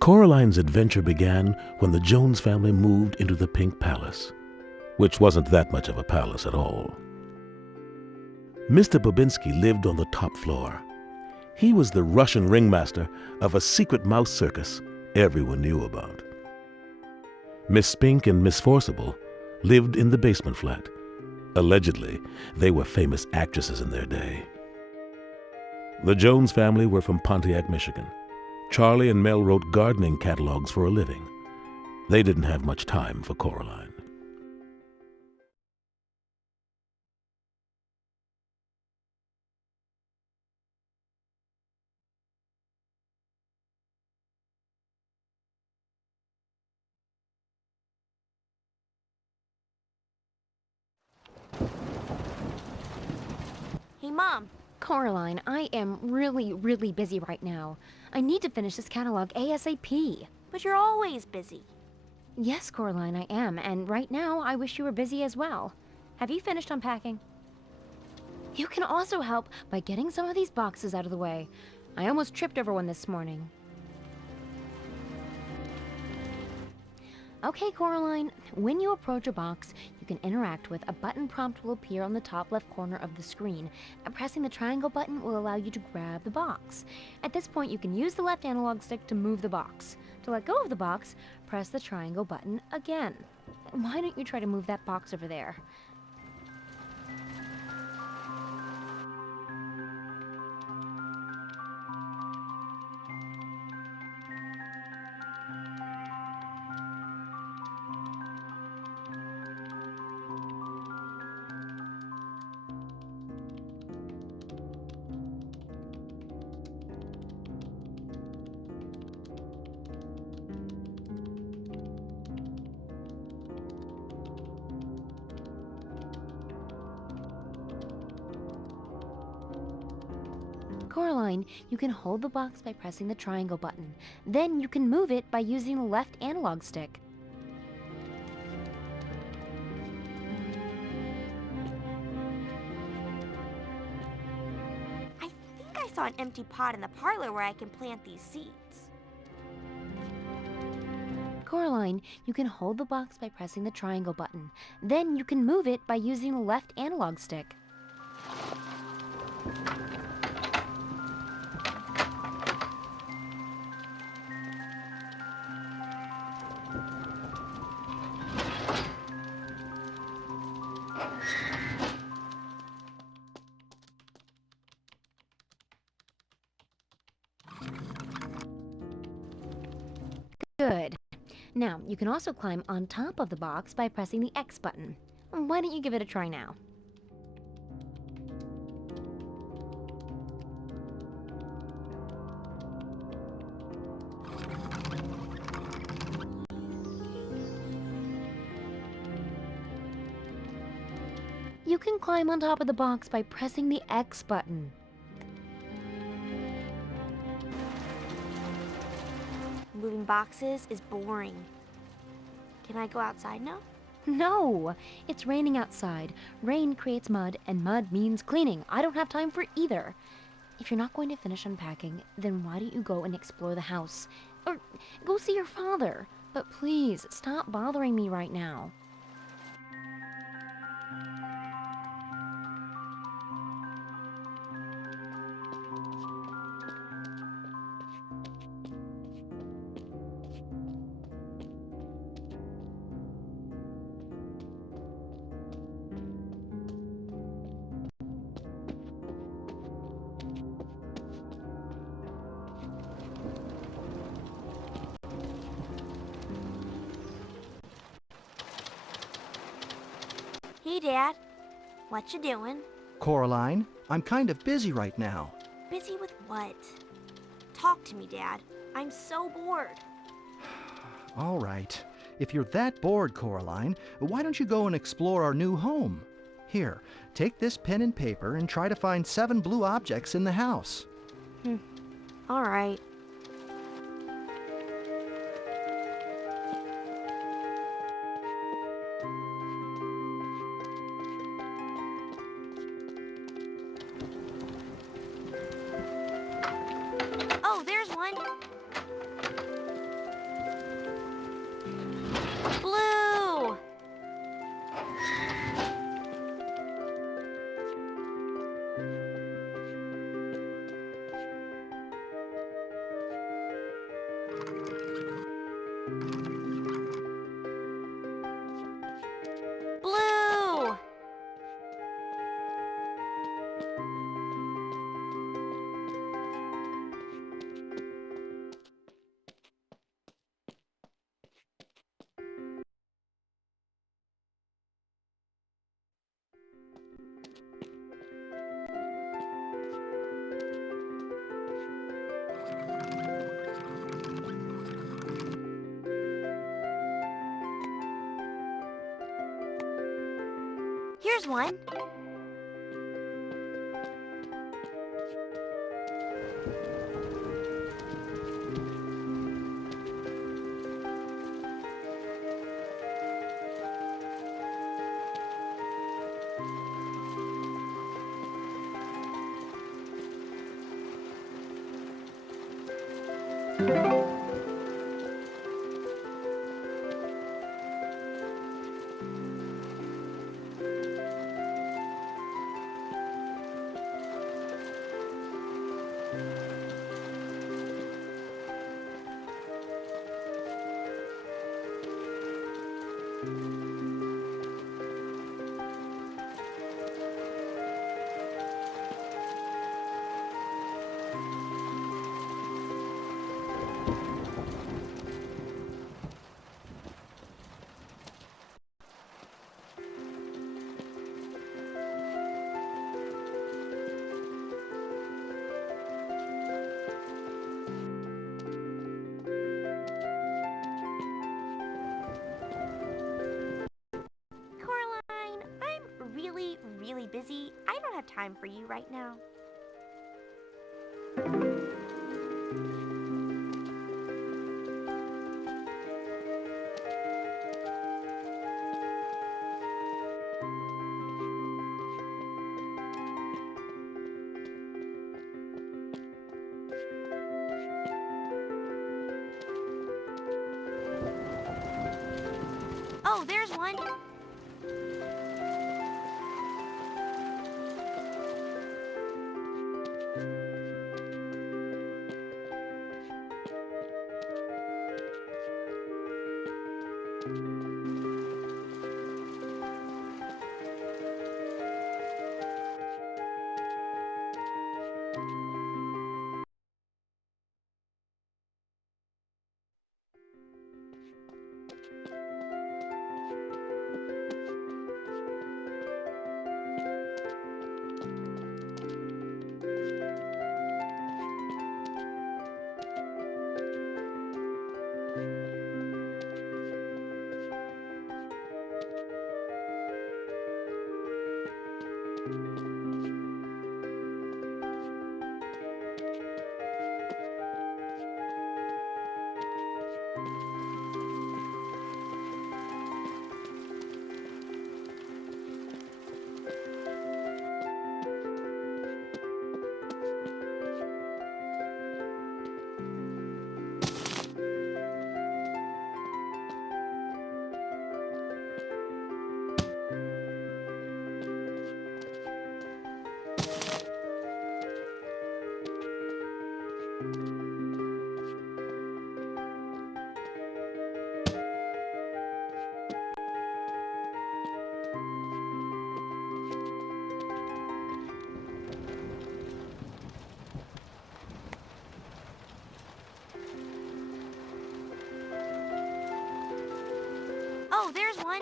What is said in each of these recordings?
Coraline's adventure began when the Jones family moved into the Pink Palace, which wasn't that much of a palace at all. Mr. Bobinski lived on the top floor. He was the Russian ringmaster of a secret mouse circus everyone knew about. Miss Spink and Miss Forcible lived in the basement flat. Allegedly, they were famous actresses in their day. The Jones family were from Pontiac, Michigan. Charlie and Mel wrote gardening catalogs for a living. They didn't have much time for Coraline. Hey, Mom. Coraline, I am really busy right now. I need to finish this catalog ASAP. But you're always busy. Yes, Coraline, I am, and right now I wish you were busy as well. Have you finished unpacking? You can also help by getting some of these boxes out of the way. I almost tripped over one this morning. Okay, Coraline, when you approach a box, you can interact with a button prompt will appear on the top left corner of the screen. And pressing the triangle button will allow you to grab the box. At this point, you can use the left analog stick to move the box. To let go of the box, press the triangle button again. Why don't you try to move that box over there? Coraline, you can hold the box by pressing the triangle button. Then you can move it by using the left analog stick. I think I saw an empty pot in the parlor where I can plant these seeds. Coraline, you can hold the box by pressing the triangle button. Then you can move it by using the left analog stick. Good. Now, you can also climb on top of the box by pressing the X button. Why don't you give it a try now? You can climb on top of the box by pressing the X button. Moving boxes is boring. Can I go outside now? No! It's raining outside. Rain creates mud, and mud means cleaning. I don't have time for either. If you're not going to finish unpacking, then why don't you go and explore the house? Or go see your father. But please, stop bothering me right now. Hey, Dad. What you doing? Coraline, I'm kind of busy right now. Busy with what? Talk to me, Dad. I'm so bored. All right. If you're that bored, Coraline, why don't you go and explore our new home? Here, take this pen and paper and try to find 7 blue objects in the house. All right. Oh, there's one. Blue. Blue. Here's one. Coraline, I'm really busy. I don't have time for you right now. Oh, there's one. Oh, there's one.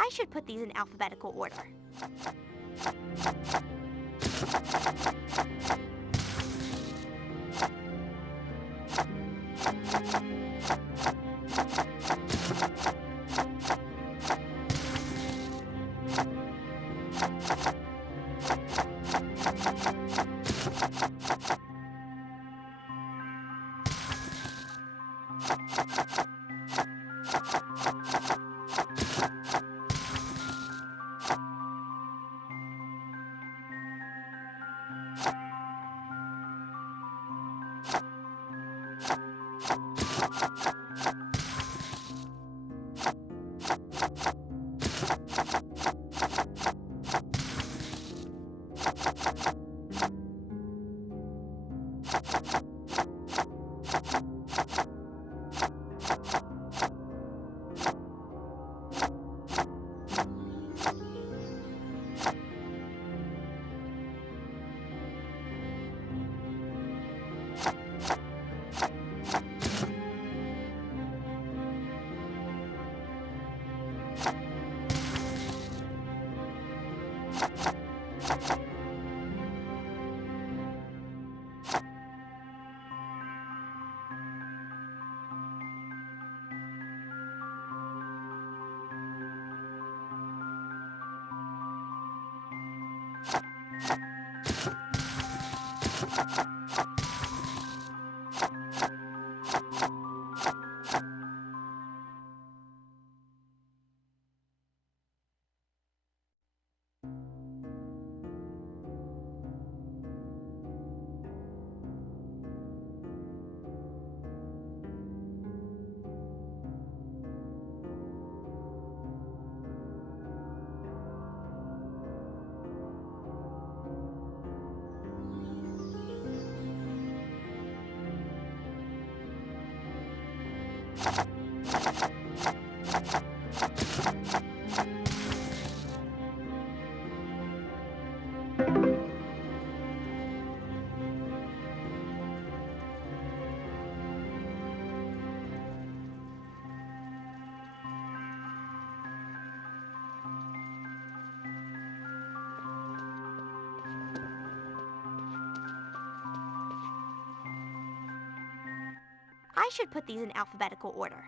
I should put these in alphabetical order. I should put these in alphabetical order.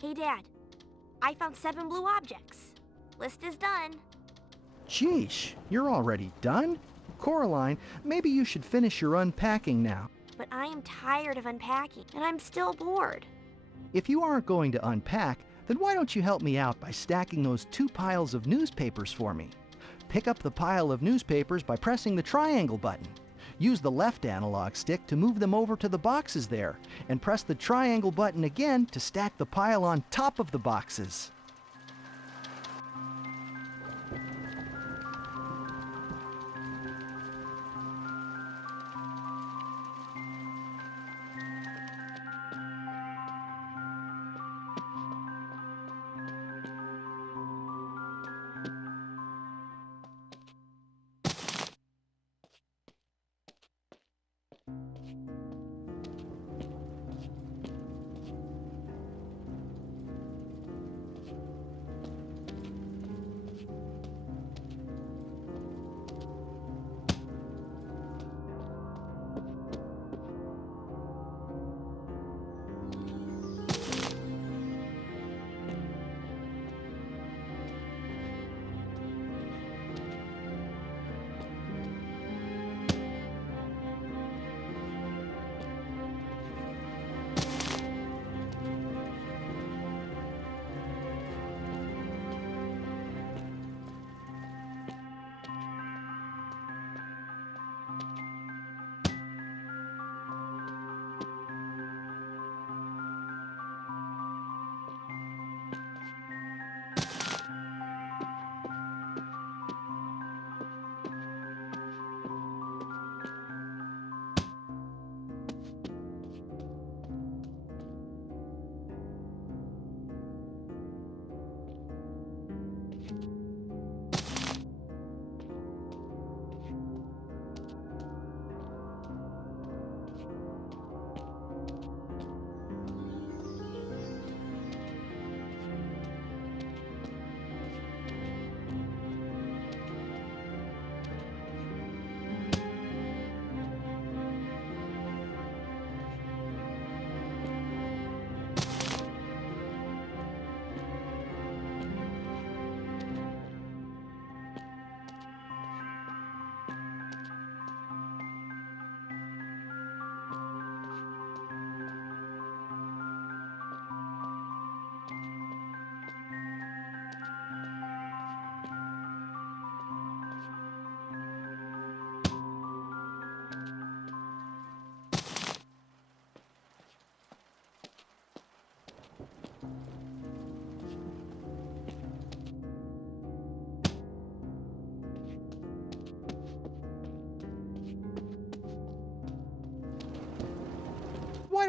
Hey, Dad. I found 7 blue objects. List is done. Sheesh, you're already done? Coraline, maybe you should finish your unpacking now. But I am tired of unpacking, and I'm still bored. If you aren't going to unpack, then why don't you help me out by stacking those 2 piles of newspapers for me? Pick up the pile of newspapers by pressing the triangle button. Use the left analog stick to move them over to the boxes there, and press the triangle button again to stack the pile on top of the boxes.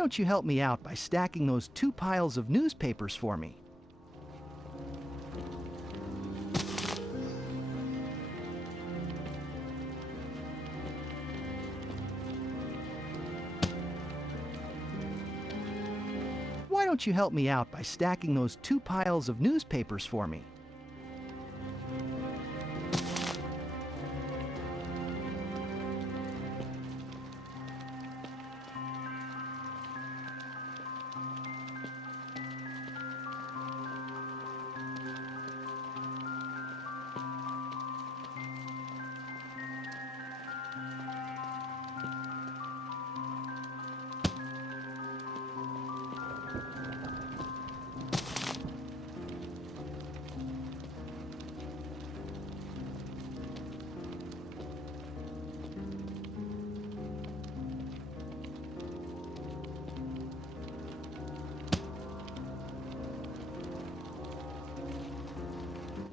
don't you help me out by stacking those two piles of newspapers for me? Why don't you help me out by stacking those two piles of newspapers for me?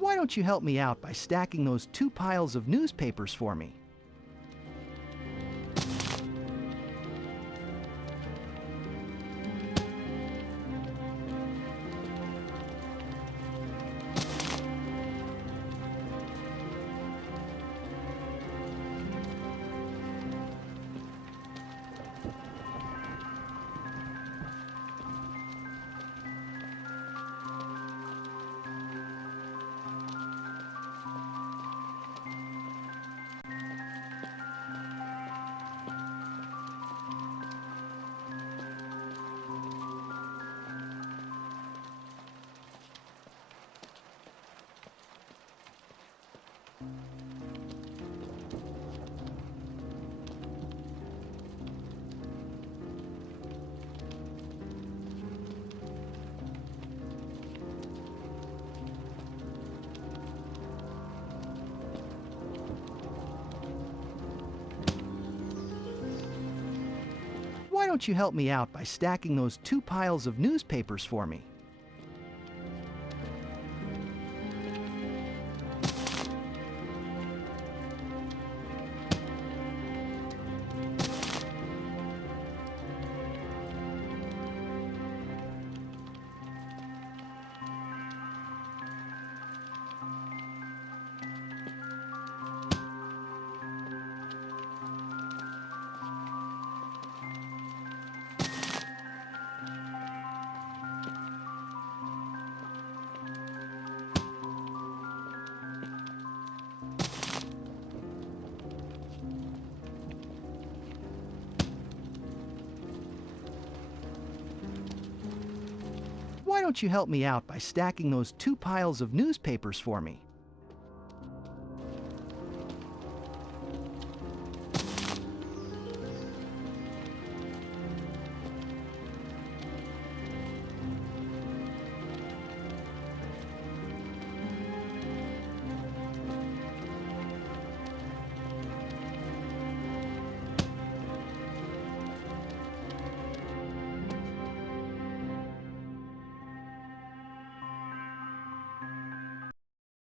Why don't you help me out by stacking those two piles of newspapers for me? Why don't you help me out by stacking those two piles of newspapers for me? Why don't you help me out by stacking those two piles of newspapers for me?